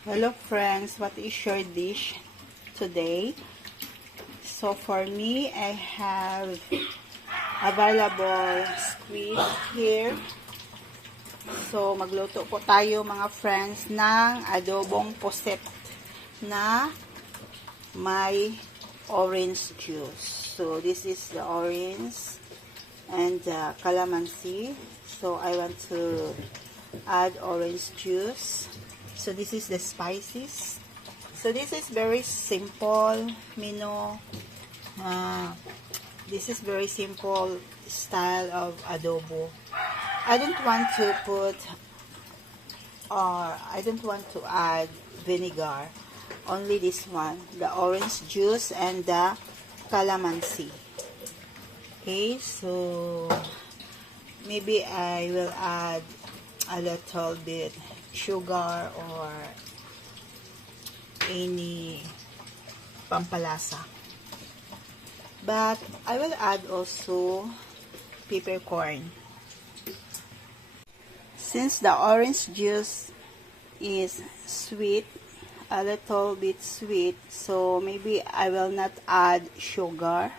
Hello friends, what is your dish today? So for me, I have available squid here. So magluto po tayo mga friends ng adobong puset na may orange juice. So this is the orange and the calamansi. So I want to add orange juice. So this is the spices. So this is very simple, this is very simple style of adobo. I don't want to add vinegar. Only this one, the orange juice and the calamansi. Okay, so maybe I will add a little bit sugar or any pampalasa. But I will add also peppercorn. Since the orange juice is sweet, a little bit sweet, so maybe I will not add sugar.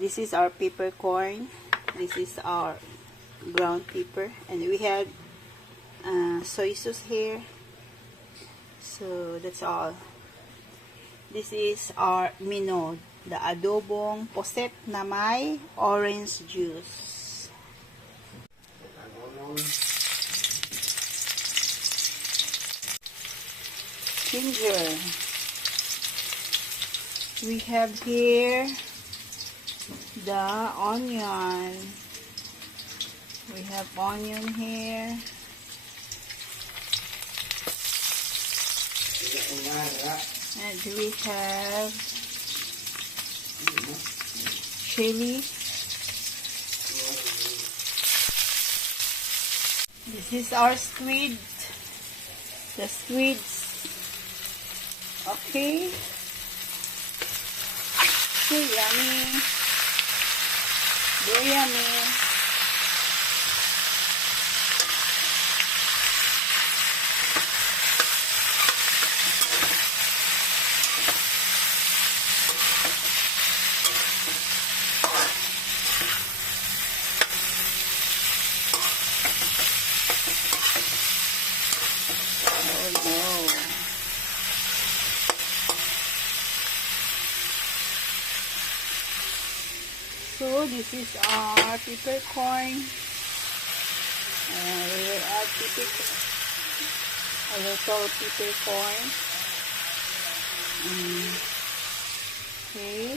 This is our peppercorn. This is our ground pepper, and we have soy sauce here. So that's all. This is our menu, the adobong puset na may orange juice. Ginger. We have here the onion. We have onion here. And we have chili. This is our squid. The squids. Okay. So yummy. Very yummy. So this is our peppercorn. We will add a little peppercorn. Okay.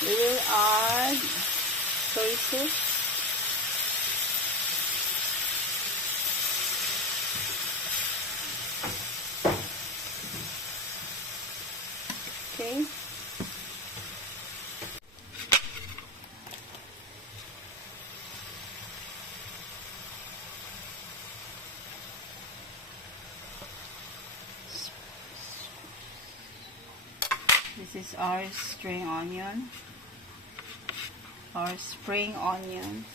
We will add soy sauce. Okay. This is our string onion. Our spring onions.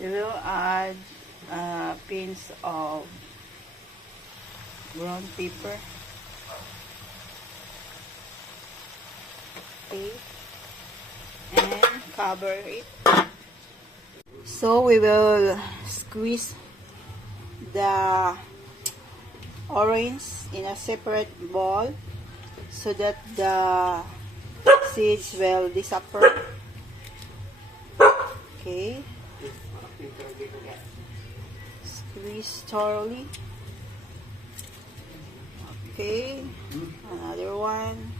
We will add pins of ground pepper. Okay. And cover it. So we will squeeze the orange in a separate bowl so that the seeds will disappear. Okay. Squeeze thoroughly. Okay. Another one.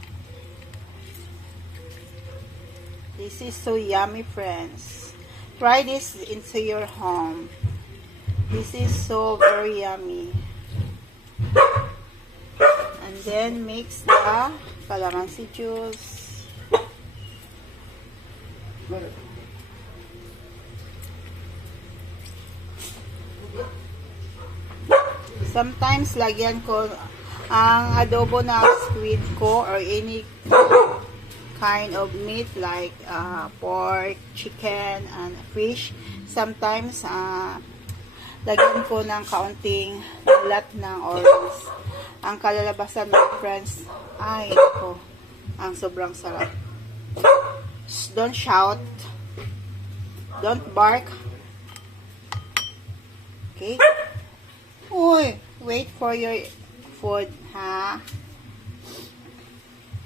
This is so yummy, friends. Try this into your home. This is so very yummy. And then mix the calamansi juice. Sometimes, lagyan ko ang adobo na squid ko or any kind of meat like pork, chicken, and fish. Sometimes, lagyan ko ng kaunting ulat ng orange. Ang kalalabasan, mga friends, ay, ito, ang sobrang sarap. Don't shout. Don't bark. Okay? Uy, wait for your food, ha?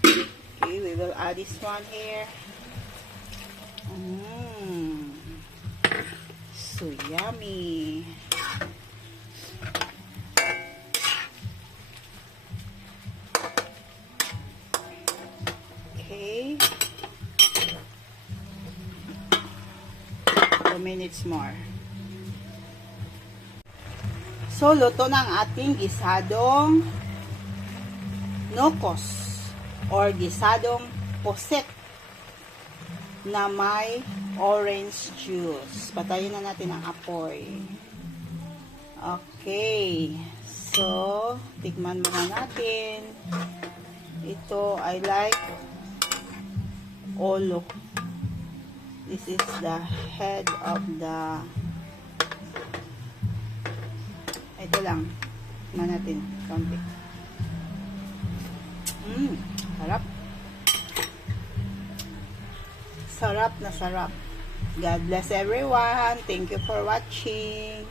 Okay, we will add this one here. So yummy. Okay. 2 minutes more. So, luto na ang ating gisadong nokos or gisadong poset na may orange juice. Patayin na natin ang apoy. Okay. So, tikman muna natin. Ito, I like olo. This is the head of the... Ito lang. Tikman natin. Konti. Sarap. Sarap na sarap. God bless everyone. Thank you for watching.